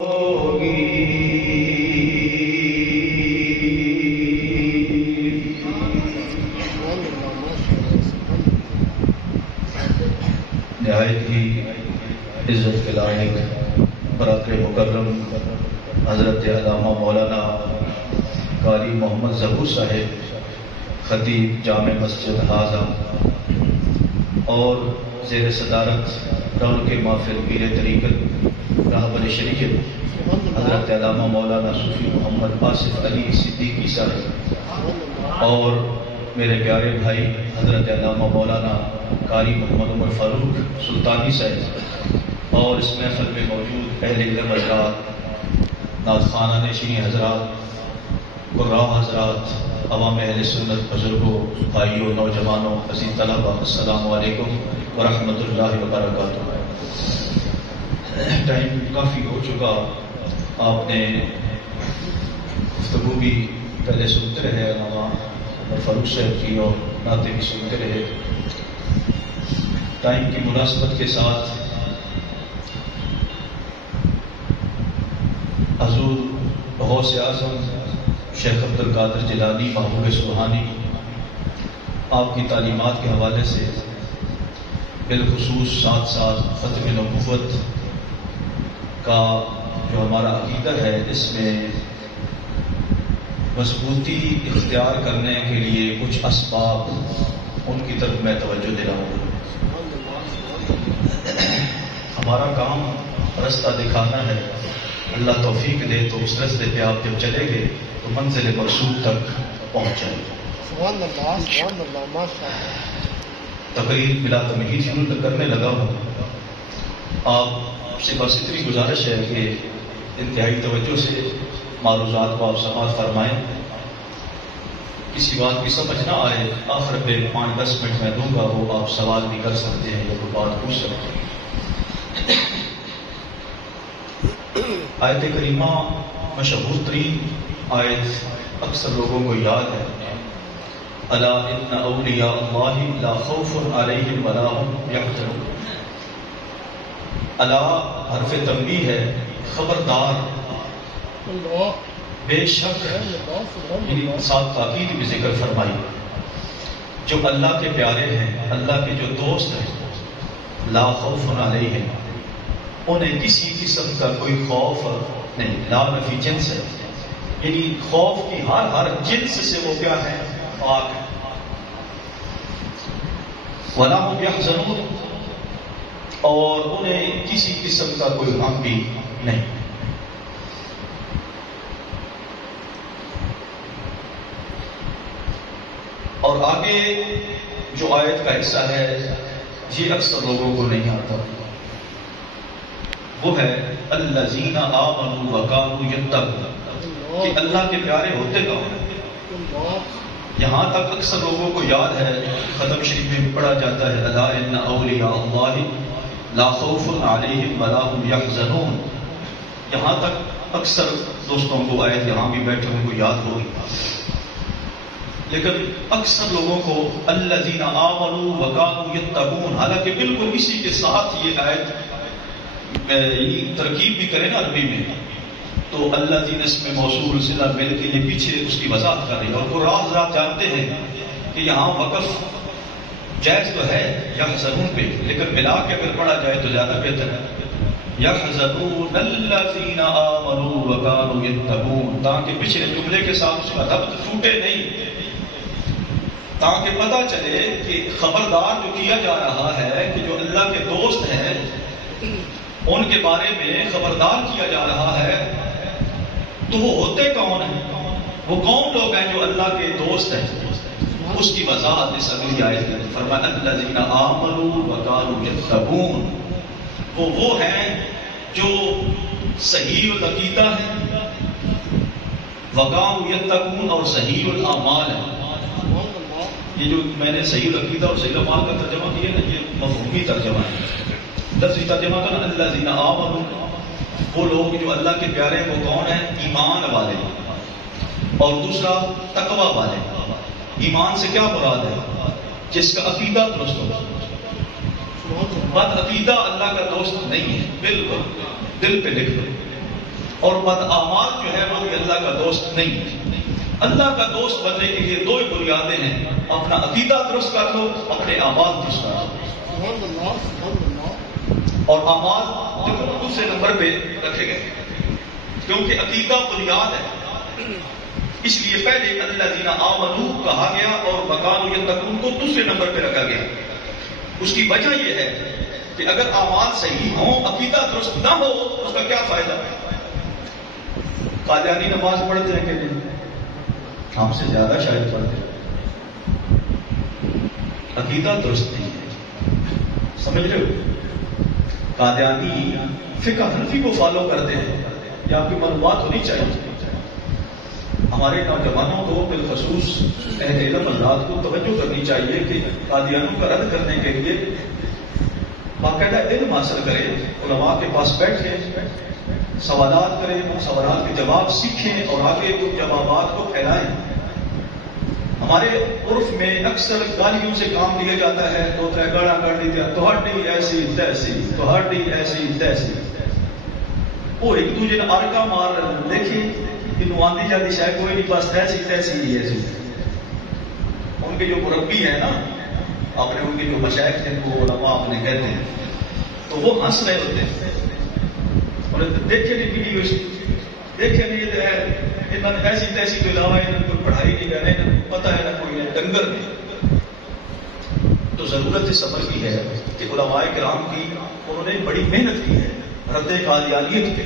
نہایت ہی عزت کے لائق برادر مکرم حضرت علامہ مولانا قاری محمد ظہور صاحب خطیب جامع مسجد اعظم اور زیر صدارت رونق محفل پیر طریقت راہبر شریعت حضرت علامہ مولانا صوفی محمد آصف علی صدیقی صاحب اور میرے پیارے بھائی حضرت علامہ مولانا قاری محمد عمر فاروق سلطانی صاحب اور اس محفل میں موجود اہل علم حضرات، نعت خوانان شیعہ حضرات، قراء حضرات، عوام اہل سنت، بزرگوں، بھائیوں، نوجوانوں، عزیز طلبہ، السلام علیکم ورحمۃ اللہ وبرکاتہ۔ ٹائم کافی ہو چکا، آپ نے گفتگو بھی پہلے سنتے رہے علامہ فاروق صاحب کی اور نعتیں بھی سنتے رہے۔ ٹائم کی مناسبت کے ساتھ حضور غوث اعظم شیخ عبد القادر جیلانی محبوب سبحانی آپ کی تعلیمات کے حوالے سے بالخصوص ساتھ ساتھ ختم نبوت کا جو ہمارا عقیدہ ہے، اس میں مضبوطی اختیار کرنے کے لیے کچھ اسباب ان کی طرف میں توجہ دلاؤں گا۔ ہمارا کام رستہ دکھانا ہے، اللہ توفیق دے تو اس رستے پہ آپ جب چلے گے تو منزل مقصود تک پہنچ جائے گے۔ تقریر بلا تمہید شروع کرنے لگا ہوں۔ آپ سے بس اتنی گزارش ہے کہ انتہائی توجہ سے معروضات کو آپ سماعت فرمائیں۔ کسی بات کی سمجھ نہ آئے آخر پہ 5-10 منٹ میں دوں گا، وہ آپ سوال بھی کر سکتے ہیں یا کوئی بات پوچھ سکتے ہیں۔ آیت کریمہ مشہور ترین آیت اکثر لوگوں کو یاد ہے، الا ان اولیاء اللہ لا خوف علیہم ولا هم یحزنون۔ الا حرف تنبیہ ہے، خبردار، بے شک، یعنی ساتھ تاکید بھی ذکر فرمائی، جو اللہ کے پیارے ہیں، اللہ کے جو دوست ہیں، لا خوف علیہم، انہیں کسی قسم کا کوئی خوف نہیں، لا نفی جنس ہے، یعنی خوف کی ہر جنس سے وہ کیا ہے، پاک ہے۔ ولا هم یحزنون، اور انہیں کسی قسم کا کوئی غم بھی نہیں۔ اور آگے جو آیت کا حصہ ہے یہ اکثر لوگوں کو نہیں آتا، وہ ہے الذین آمنوا وکانوا یتقون، کہ اللہ کے پیارے ہوتے کون ہیں۔ یہاں تک اکثر لوگوں کو یاد ہے، ختم شریف میں پڑھا جاتا ہے الا ان اولیاء اللہ لا خوف علیہم ولا هم یحزنون۔ یہاں تک اکثر دوستوں کو آیت یہاں بھی بیٹھے ہوئے کو یاد ہوگی، لیکن اکثر لوگوں کو الذین آمنوا وکانوا یتقون، حالانکہ بالکل اسی کے ساتھ یہ آیت ترکیب بھی کرے نا عربی میں تو الذین اس میں موصول صلہ مل کے یہ پیچھے اس کی وضاحت کر رہی ہے۔ اور قراء حضرات جانتے ہیں کہ یہاں وقف جائز تو ہے یحزنون پہ، لیکن ملا کے اگر پڑھا جائے تو زیادہ بہتر ہے، یحزنون الذین آمنوا وکانوا یتقون، تاکہ پچھلے جملے کے ساتھ اس کا ربط ٹوٹے نہیں، تاکہ پتہ چلے کہ خبردار جو کیا جا رہا ہے کہ جو اللہ کے دوست ہیں ان کے بارے میں خبردار کیا جا رہا ہے، تو وہ ہوتے کون ہیں، وہ کون لوگ ہیں جو اللہ کے دوست ہیں، اس کی وضاحت اس اگلی آیت میں فرمایا الذین آمنوا وکانوا یتقون، وہ ہیں جو صحیح العقیدہ ہیں، وکانوا یتقون، اور صحیح الاعمال ہیں۔ یہ جو میں نے صحیح العقیدہ اور صحیح الاعمال کا ترجمہ کیا ہے یہ مفہومی ترجمہ ہے، لفظی ترجمہ کرنا الذین آمنوا، وہ لوگ جو اللہ کے پیارے ہیں وہ کون ہیں، ایمان والے، اور دوسرا تقوی والے۔ ایمان سے کیا مراد ہے، جس کا عقیدہ درست ہو، بد عقیدہ اللہ کا دوست نہیں ہے، بالکل دل پہ لکھ دو۔ اور بدعمال جو ہے وہ بھی اللہ کا دوست نہیں ہے۔ اللہ کا دوست بننے کے لیے دو بنیادیں ہیں، اپنا عقیدہ درست کر لو، اپنے اعمال درست کر لو۔ اور اعمال دوسرے نمبر پہ رکھے گئے کیونکہ عقیدہ بنیاد ہے، اس لیے پہلے الذین آمنوا کہا گیا اور وکانوا یتقون کو دوسرے نمبر پہ رکھا گیا۔ اس کی وجہ یہ ہے کہ اگر اعمال صحیح ہوں، عقیدہ درست نہ ہو، اس کا کیا فائدہ؟ قادیانی نماز پڑھتے ہیں کہ نہیں؟ ہم سے زیادہ شاید پڑھتے ہیں، عقیدہ درست نہیں ہے، سمجھ رہے ہو؟ قادیانی فقہ حنفی کو فالو کرتے ہیں، یہ آپ کی معلومات ہونی چاہیے۔ ہمارے نوجوانوں کو بالخصوص اہل علم حضرات کو توجہ کرنی چاہیے کہ قادیانوں کا رد کرنے کے لیے باقاعدہ علم حاصل کریں، علماء کے پاس بیٹھیں، سوالات کریں، ان سوالات کے جواب سیکھیں اور آگے ان جوابات کو پھیلائیں۔ ہمارے عرف میں اکثر گالیوں سے کام لیا جاتا ہے، دو ترے گاڑا کر دیتے ہیں، تہاڈی ایسی تیسی، تہاڈی ایسی تیسی، وہ ایک دوسرے نے آرکا مار رہے ہیں۔ دیکھیں انہوں آندھی جاتی شاید کوئی نہیں، بس ایسی تیسی ہی ایسی۔ ان کے جو مربی ہیں نا، اپنے ان کے جو مشائخ ہیں وہ علماء اپنے کہتے ہیں، تو وہ ہنس رہے ہوتے ہیں، دیکھے نہیں ویڈیو، دیکھے نہیں انہوں نے ایسی تیسی کے علاوہ انہوں نے کوئی پڑھائی نہیں کرنے، انہوں نے پتہ ہے نا کوئی ڈنگر نہیں۔ تو ضرورت اس سبر کی ہے کہ علماء کرام کی انہوں نے بڑی محنت کی ہے رد قادیانیت کے،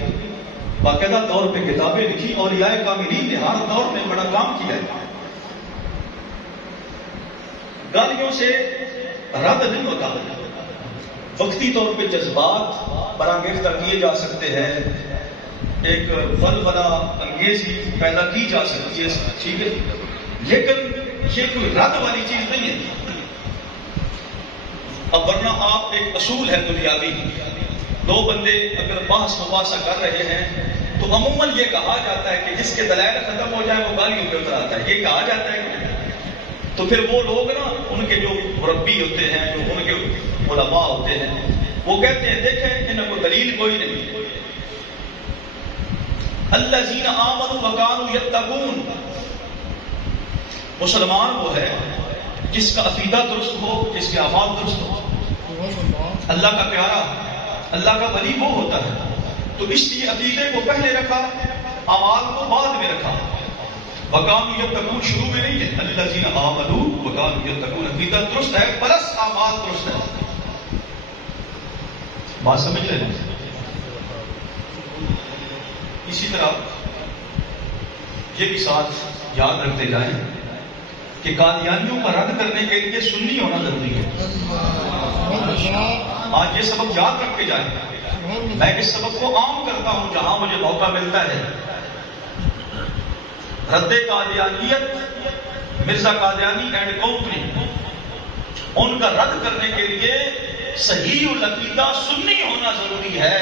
باقاعدہ طور پہ کتابیں لکھی، اور اولیاء کاملین نے ہر دور میں بڑا کام کیا ہے۔ گالیوں سے رد نہیں ہوتا، وقتی طور پہ جذبات برانگیختہ کیے جا سکتے ہیں، ایک ولولہ انگیزی پیدا کی جا سکتی ہے، ٹھیک ہے، لیکن یہ کوئی رد والی چیز نہیں ہے۔ اب ورنہ آپ ایک اصول ہے دنیاوی، دو بندے اگر بحث مباحثہ کر رہے ہیں تو عموماً یہ کہا جاتا ہے کہ جس کے دلائل ختم ہو جائے وہ گالیوں پہ اتر آتا ہے، یہ کہا جاتا ہے۔ تو پھر وہ لوگ نا، ان کے جو مربی ہوتے ہیں، جو ان کے علماء ہوتے ہیں، وہ کہتے ہیں دیکھیں انہیں کوئی دلیل کوئی نہیں۔ الذین آمنوا وکانوا یتقون، مسلمان وہ ہے جس کا عقیدہ درست ہو، جس کے اعمال درست ہو، اللہ کا پیارا، اللہ کا ولی وہ ہوتا ہے۔ تو اس لیے عقیدے کو پہلے رکھا، اعمال کو بعد میں رکھا۔ وکانوا یتقون شروع میں نہیں ہے، الذین آمنوا وکانوا یتقون، عقیدہ درست ہے پلس اعمال درست ہے۔ بات سمجھ رہے ہیں؟ اسی طرح یہ بھی ساتھ یاد رکھتے جائیں کہ قادیانیوں کا رد کرنے کے لیے سنی ہونا ضروری ہے۔ آج یہ سبق یاد رکھ کے جائیں، میں اس سبق کو عام کرتا ہوں جہاں مجھے موقع ملتا ہے۔ رد قادیانیت، مرزا قادیانی اینڈ کمپنی، ان کا رد کرنے کے لیے صحیح العقیدہ سنی ہونا ضروری ہے۔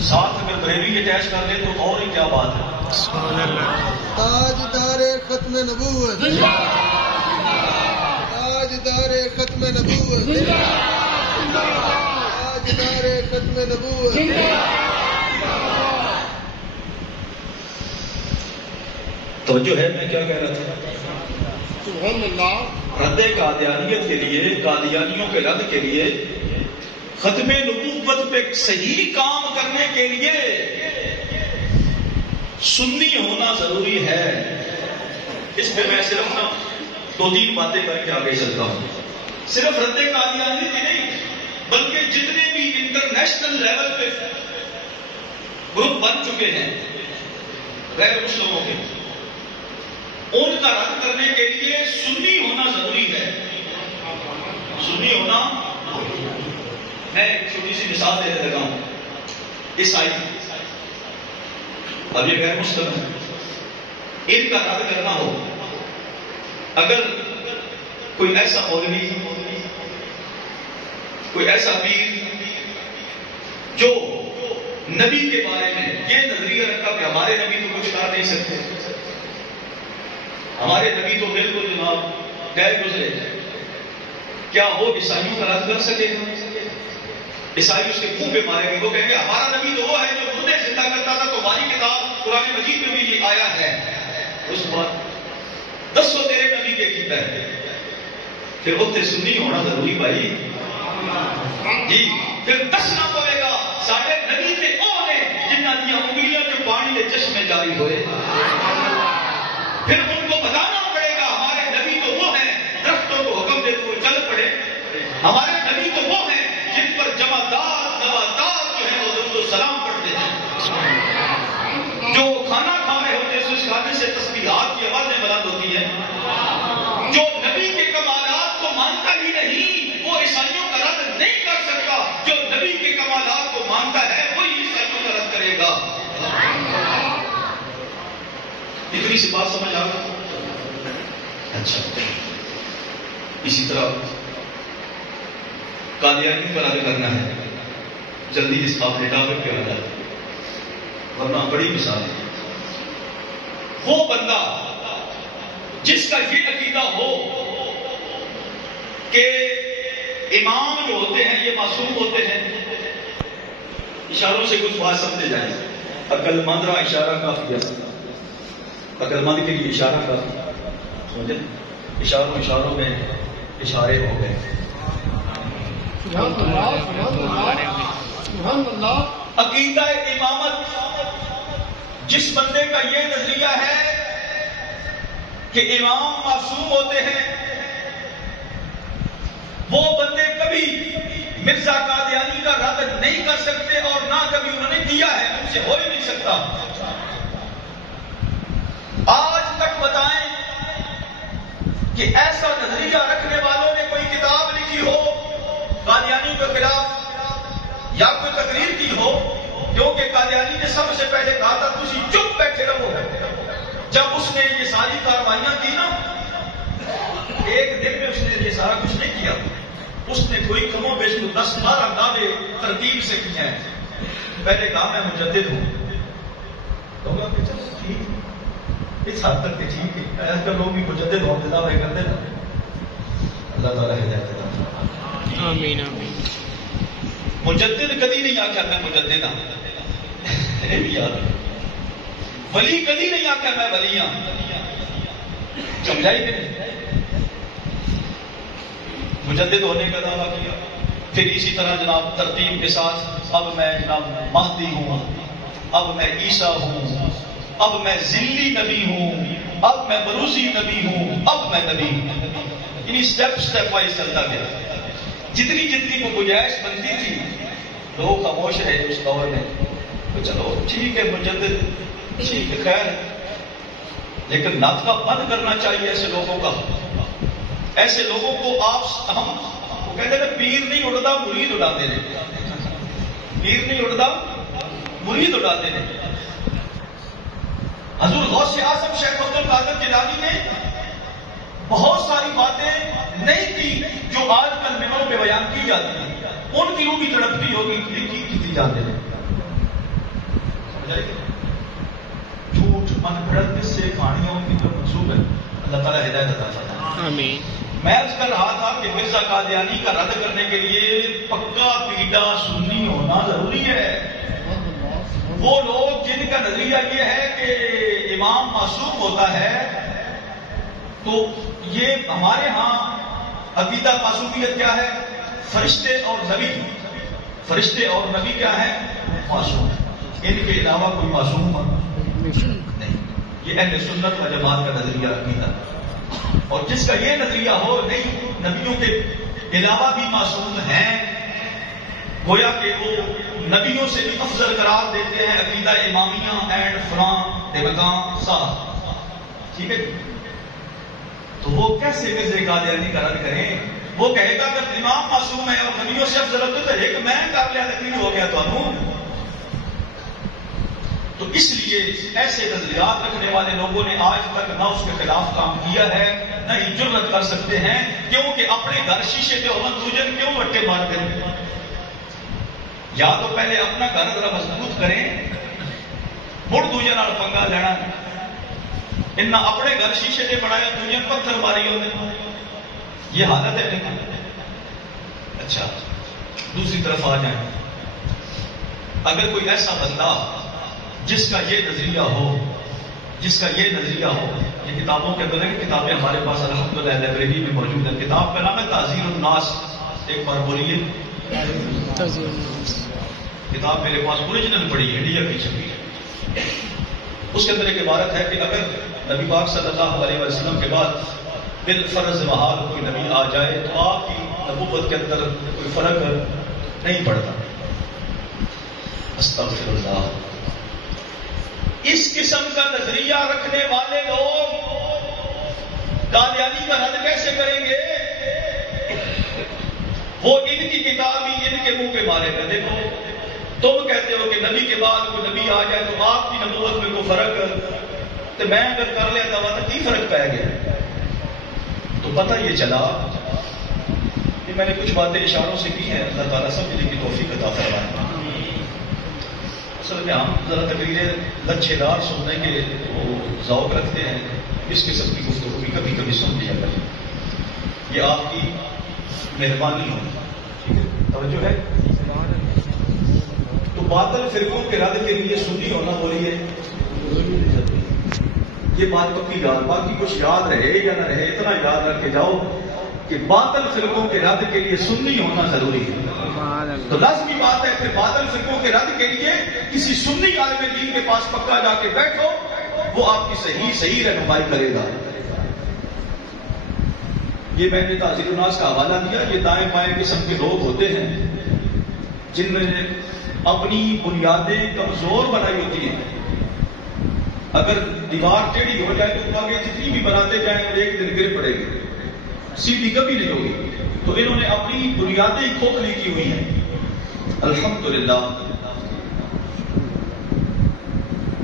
ساتھ اگر بریلوی اٹیچ کر لیں تو اور ہی کیا بات ہے۔ تاجدار ختم نبوت، تاجدار ختم نبوت، تاجدار ختم نبوت۔ توجہ ہے میں کیا کہہ رہا تھا؟ رد قادیانیت کے لیے، قادیانیوں کے رد کے لیے، ختم نبوت پہ صحیح کام کرنے کے لیے سنی ہونا ضروری ہے۔ اس پہ میں صرف دو تین باتیں کر کے آگے چلتا ہوں۔ صرف رد قادیانیت کی نہیں بلکہ جتنے بھی انٹرنیشنل لیول پہ گروپ بن چکے ہیں غیر مسلموں کے، ان کا رد کرنے کے لیے سنی ہونا ضروری ہے۔ سنی ہونا، میں ایک چھوٹی سی مثال دے دیتا ہوں۔ عیسائی، اب یہ غیر مسلم ہے، ان کا رد کرنا ہو، اگر کوئی ایسا مولوی، کوئی ایسا پیر جو نبی کے بارے میں یہ نظریہ رکھا کہ ہمارے نبی تو کچھ کر نہیں سکتے، ہمارے نبی تو بالکل جناب غیر گزرے، کیا وہ عیسائیوں کا رد کر سکے گا؟ عیسائی اس کے منہ پہ ماریں گے، وہ کہیں گے ہمارا نبی تو وہ ہے جو مردے زندہ کرتا تھا، تو ہماری کتاب قرآن مجید میں بھی یہ آیا ہے۔ اس بات دسو تیرے نبی کے کیتا ہے، پھر اتنے سنی ہونا ضروری بھائی جی، پھر دسنا پڑے گا سارے نبی تے او نے جنہ دیا انگلیاں جو پانی کے چشمے جاری ہوئے، پھر ان کو بتانا پڑے گا ہمارے نبی تو وہ ہیں درختوں کو حکم دیتے ہوئے چل پڑے، ہمارے نبی تو وہ ہیں جن پر جمادات نباتات جو ہیں وہ درود و سلام پڑھتے ہیں، جو کھانا کھا رہے ہوتے ہیں اس کھانے سے تسبیحات کی آوازیں بلند ہوتی ہیں، جو نبی کے کمالات کو مانتا ہی نہیں وہ عیسائیوں کا رد نہیں کر سکتا، جو نبی کے کمالات کو مانتا ہے وہی عیسائیوں کا رد کرے گا۔ اتنی سی بات سمجھ آ گئی؟ اچھا، اسی طرح قادیانی پر رد کرنا ہے، جلدی اس آپ نے ٹاپک پہ آ جاتا ورنہ بڑی مثال ہے۔ وہ بندہ جس کا یہ عقیدہ ہو کہ امام جو ہوتے ہیں یہ معصوم ہوتے ہیں، اشاروں سے کچھ بات سمجھے جائیں، عقل مند را اشارہ کافی ہے، عقل مند کے لیے اشارہ کافی، سمجھے؟ اشاروں میں اشارے ہو گئے۔ عقیدہ امامت، جس بندے کا یہ نظریہ ہے کہ امام معصوم ہوتے ہیں، وہ بندے کبھی مرزا قادیانی کا رد نہیں کر سکتے اور نہ کبھی انہوں نے کیا ہے، ان سے ہو ہی نہیں سکتا۔ آج تک بتائیں کہ ایسا نظریہ رکھنے والوں نے کوئی کتاب لکھی ہو قادیانی کے خلاف یا کوئی تقریر کی ہو، کیونکہ قادیانی نے سب سے پہلے کہا تھا تسی چپ بیٹھے رہو۔ جب اس نے یہ ساری کاروائیاں کی نا، ایک دن میں اس نے یہ سارا کچھ نہیں کیا، اس نے کوئی کم و بیش 10-12 دعوے ترتیب سے کیے ہیں۔ پہلے کہا میں مجدد ہوں، تو اس حد تک کہ ٹھیک ہے، ایسے لوگ بھی مجدد ہوتے دعوے کرتے نا، اللہ تعالیٰ ہدایت عطا فرمائے۔ آمین آمین۔ مجدد کدی نہیں آخیا میں مجدد ہوں، یہ بھی یاد ہے۔ ولی کدی نہیں آخیا میں ولی ہوں، سمجھائی کہ نہیں؟ مجدد ہونے کا دعویٰ کیا، پھر اسی طرح جناب ترتیب کے ساتھ اب میں جناب مہدی ہوں، اب میں عیسیٰ ہوں، اب میں ذلی نبی ہوں، اب میں بروزی نبی ہوں، اب میں نبی ہوں، یعنی سٹیپ وائز چلتا گیا۔ جتنی کو گنجائش بنتی تھی لوگ خاموش رہے اس دور میں، تو چلو ٹھیک ہے مجدد، ٹھیک ہے خیر، لیکن ناطقہ بند کرنا چاہیے ایسے لوگوں کا۔ ایسے لوگوں کو آپ ہم وہ کہتے ہیں پیر نہیں اڑتا مرید اڑاتے ہیں، پیر نہیں اڑتا مرید اڑاتے ہیں۔ حضور غوث اعظم شیخ عبد القادر جیلانی نے بہت ساری باتیں نہیں کی جو آج کل منبروں پہ بیان کی جاتی ہیں، ان کی روح بھی تڑپتی ہوگی کی جاتے ہیں۔ جھوٹ من گھڑت سے کہانیاں ان کی طرف منسوب ہے، اللہ تعالیٰ ہدایت عطا فرمائے۔ آمین۔ میں عرض کر رہا تھا کہ مرزا قادیانی کا رد کرنے کے لیے پکا پیٹا سنی ہونا ضروری ہے۔ وہ لوگ جن کا نظریہ یہ ہے کہ امام معصوم ہوتا ہے، تو یہ ہمارے ہاں عقیدہ معصومیت کیا ہے؟ فرشتے اور نبی، فرشتے اور نبی کیا ہے؟ معصوم، ان کے علاوہ کوئی معصوم نہیں۔ یہ اہل سنت و جماعت کا نظریہ عقیدہ، اور جس کا یہ نظریہ ہو نہیں نبیوں کے علاوہ بھی معصوم ہیں، گویا کہ وہ نبیوں سے بھی افضل قرار دیتے ہیں، عقیدہ امامیہ اینڈ فلاں دیوگاں صاحب، ٹھیک ہے؟ تو وہ کیسے مرزا قادیانی کا رد کریں؟ وہ کہے گا کہ امام معصوم ہے اور نبیوں سے افضل ہوتے تو ایک میں کر لیا تقریر ہو گیا تو اس لیے ایسے نظریات رکھنے والے لوگوں نے آج تک نہ اس کے خلاف کام کیا ہے نہ ہی جرت کر سکتے ہیں، کیونکہ اپنے گھر شیشے کے عمل دوجن کیوں وٹے مارتے ہیں؟ یا تو پہلے اپنا گھر ذرا مضبوط کریں، مڑ دوجن اور پنگا لینا، ان اپنے گھر شیشے نے بنایا دوجن پتھر ماری ہوتے، یہ حالت ہے۔ اچھا دوسری طرف آ جائیں. اگر کوئی ایسا بندہ جس کا یہ نظریہ ہو یہ کتابوں کے اندر ہے کہ کتابیں ہمارے پاس الحمدللہ لائبریری میں موجود ہیں. کتاب کا نام ہے تعزیر الناس. ایک بار بولیے. کتاب میرے پاس اوریجنل پڑی ہے، انڈیا کی چھپی ہے. اس کے اندر ایک عبارت ہے کہ اگر نبی پاک صلی اللہ علیہ وسلم کے بعد بالفرض محال کوئی نبی آ جائے تو آپ کی نبوت کے اندر کوئی فرق نہیں پڑتا. استغفر اللہ. اس قسم کا نظریہ رکھنے والے لوگ قادیانی کا رد کیسے کریں گے؟ وہ ان کی کتاب ہی ان کے منہ پہ مارے گا. دیکھو تم کہتے ہو کہ نبی کے بعد کوئی نبی آ جائے تو آپ کی نبوت میں کوئی فرق، تو میں اگر کر لیتا ہوا تو کی فرق پہ گیا. تو پتہ یہ چلا کہ میں نے کچھ باتیں اشاروں سے کی ہیں. اللہ تعالیٰ سمجھنے کی توفیق عطا فرمائے. اصل میں ہم ذرا تقریریں لچھے دار سننے کے ذوق رکھتے ہیں. اس قسم کی گفتگو بھی کبھی کبھی سن لیا کریں. یہ آپ کی مہربانی ہو. توجہ ہے. تو باطل فرقوں کے رد کے لیے سنی ہونا بولیے یہ بات پکی یاد. باقی کچھ یاد رہے یا نہ رہے اتنا یاد رکھ کے جاؤ کہ باطل فرقوں کے رد کے لیے سنی ہونا ضروری ہے. تو لازمی بات ہے کہ باطل فرقوں کے رد کے لیے کسی سنی عالم دین کے پاس پکا جا کے بیٹھو، وہ آپ کی صحیح رہنمائی کرے گا. یہ میں نے تعزیر الناس کا حوالہ دیا. یہ دائیں بائیں قسم کے لوگ ہوتے ہیں جن میں اپنی بنیادیں کمزور بنائی ہوتی ہیں. اگر دیوار ٹیڑھی ہو جائے تو آگے جتنی بھی بناتے جائیں اور ایک دن گر پڑے گی، سیدھی کبھی نہیں ہوگی. تو انہوں نے اپنی بنیادیں کھوکھلی کی ہوئی ہیں. الحمدللہ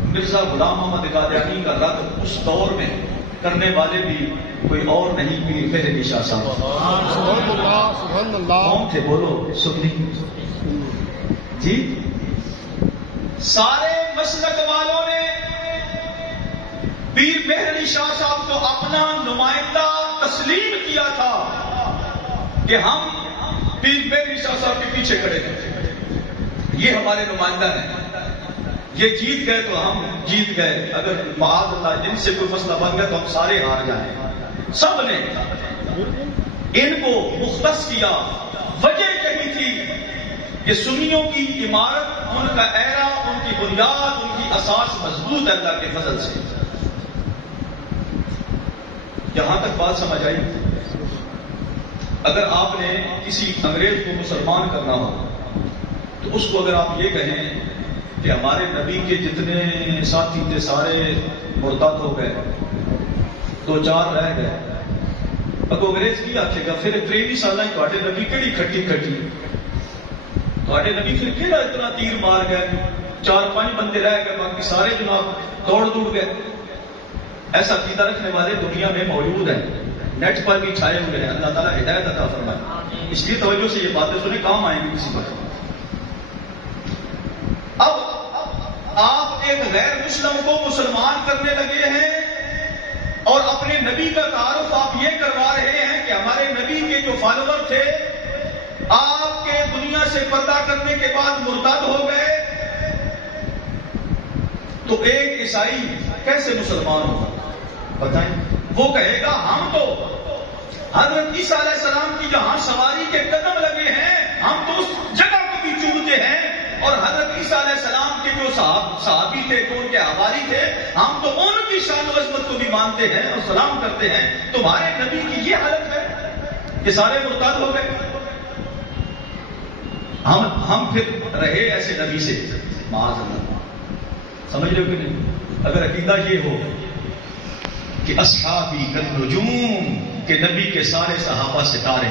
مرزا غلام محمد قادیانی کا رد اس دور میں کرنے والے بھی کوئی اور نہیں، پیر مہر شاہ صاحب. کون تھے بولو؟ سنی جی. سارے مسلک والوں نے پیر مہر شاہ صاحب کو اپنا نمائندہ تسلیم کیا تھا کہ ہم پیر مہر شاہ صاحب کے پیچھے کھڑے تھے. یہ ہمارے نمائندہ ہیں. یہ جیت گئے تو ہم جیت گئے. اگر معاذ اللہ جن سے کوئی مسئلہ بن گیا تو ہم سارے ہار جائیں. سب نے ان کو مختص کیا. وجہ یہی تھی کہ سنیوں کی عمارت، ان کا ایرا، ان کی بنیاد، ان کی اساس مضبوط ہے اللہ کے فضل سے. یہاں تک بات سمجھ آئی. اگر آپ نے کسی انگریز کو مسلمان کرنا ہو تو اس کو اگر آپ یہ کہیں کہ ہمارے نبی کے جتنے ساتھی تھے سارے مرتد ہو گئے، 2-4 رہ گئے، اب انگریز کی آکھے گا پھر 23 سال تھوڑے نبی کہڑی کھٹی کھٹی، تھوڑے نبی پھر کہڑا اتنا تیر مار گئے، 4-5 بندے رہ گئے باقی سارے جناب دوڑ گئے. ایسا عقیدہ رکھنے والے دنیا میں موجود ہیں، نیٹ پر بھی چھائے ہوئے ہیں. اللہ تعالیٰ ہدایت عطا فرمائے. اس لیے توجہ سے یہ باتیں سنیں، کام آئیں گی کسی وقت. اب آپ ایک غیر مسلم کو مسلمان کرنے لگے ہیں اور اپنے نبی کا تعارف آپ یہ کروا رہے ہیں کہ ہمارے نبی کے جو فالوور تھے آپ کے دنیا سے پردہ کرنے کے بعد مرتد ہو گئے. تو ایک عیسائی کیسے مسلمان ہوگا بتائیں؟ وہ کہے گا ہم تو حضرت عیسیٰ علیہ السلام کی جہاں سواری کے قدم لگے ہیں ہم تو اس جگہ کو بھی چومتے ہیں، اور حضرت عیسیٰ علیہ السلام کے جو صحابی تھے، جو ان کے حواری تھے، ہم تو ان کی شان و عظمت کو بھی مانتے ہیں اور سلام کرتے ہیں. تمہارے نبی کی یہ حالت ہے کہ سارے مرتد ہو گئے. ہم پھر رہے ایسے نبی سے معاذ اللہ. سمجھ رہے ہو کہ نہیں؟ اگر عقیدہ یہ ہو کہ اصحابی کالنجوم، کہ نبی کے سارے صحابہ ستارے،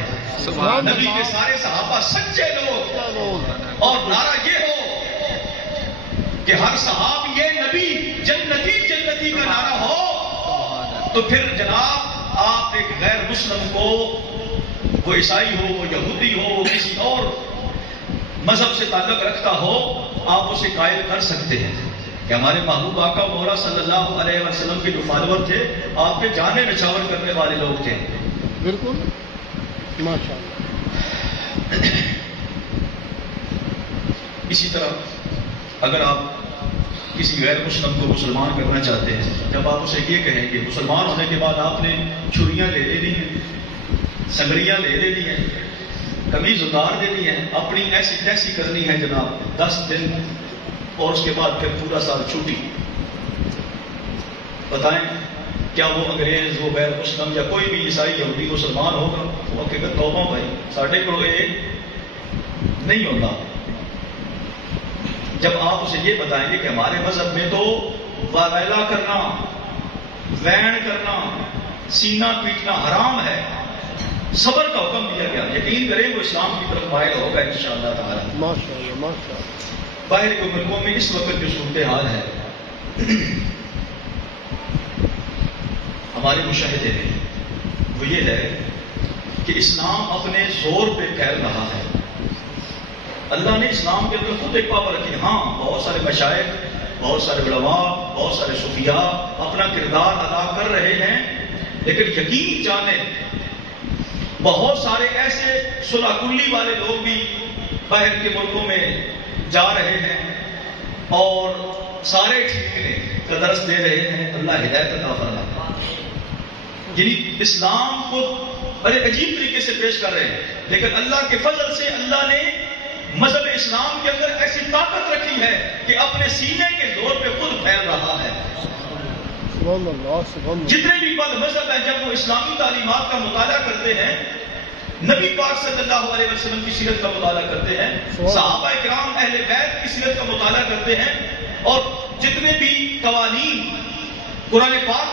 نبی کے سارے صحابہ سچے لوگ، اور نعرہ یہ ہو کہ ہر صحابی یہ نبی جنتی جنتی کا نعرہ ہو، تو پھر جناب آپ ایک غیر مسلم کو، وہ عیسائی ہو، وہ یہودی ہو، وہ کسی اور مذہب سے تعلق رکھتا ہو، آپ اسے قائل کر سکتے ہیں کہ ہمارے محبوب آقا مولا صلی اللہ علیہ وسلم کے جو فالوور تھے آپ کے جانے نچھاور کرنے والے لوگ تھے. بالکل ماشاءاللہ. اسی طرح اگر آپ کسی غیر مسلم کو مسلمان کرنا چاہتے ہیں، جب آپ اسے یہ کہیں کہ مسلمان ہونے کے بعد آپ نے چھریاں لے لینی ہیں، سنگڑیاں لے لینی ہیں، قمیض اتار دینی ہے، اپنی ایسی تیسی کرنی ہے جناب 10 دن اور اس کے بعد پھر پورا سال چھٹی، بتائیں کیا وہ انگریز، وہ غیر مسلم یا کوئی بھی عیسائی یہودی مسلمان ہوگا؟ وہ کہ توبہ بھائی ساڈے کو یہ نہیں ہوتا۔ جب آپ اسے یہ بتائیں گے کہ ہمارے مذہب میں تو واویلا کرنا، وین کرنا، سینہ پیٹنا حرام ہے، صبر کا حکم دیا گیا، یقین کریں وہ اسلام کی طرف مائل ہوگا انشاءاللہ تعالی۔ ماشاءاللہ ماشاءاللہ۔ باہر کے ملکوں میں اس وقت جو صورتحال ہے ہمارے مشاہدے میں وہ یہ ہے کہ اسلام اپنے زور پہ پھیل رہا ہے۔ اللہ نے اسلام کے اندر خود ایک پاور رکھی، ہاں بہت سارے مشائخ، بہت سارے علماء، بہت سارے صوفیاء اپنا کردار ادا کر رہے ہیں، لیکن یقین جانیں بہت سارے ایسے صلح کلی والے لوگ بھی باہر کے ملکوں میں جا رہے ہیں اور سارے ٹھیکنے کا درس دے رہے ہیں۔ اللہ ہدایت عطا فرمائے۔ یعنی اسلام کو بڑے عجیب طریقے سے پیش کر رہے ہیں، لیکن اللہ کے فضل سے اللہ نے مذہب اسلام کے اندر ایسی طاقت رکھی ہے کہ اپنے سینے کے زور پہ خود پھیل رہا ہے۔ جتنے بھی بد مذہب ہیں جب وہ اسلامی تعلیمات کا مطالعہ کرتے ہیں، نبی پاک صلی اللہ علیہ وسلم کی سیرت کا مطالعہ کرتے ہیں، صحابہ کرام اہل بیت کی سیرت کا مطالعہ کرتے ہیں، اور جتنے بھی قوانین قرآن پاک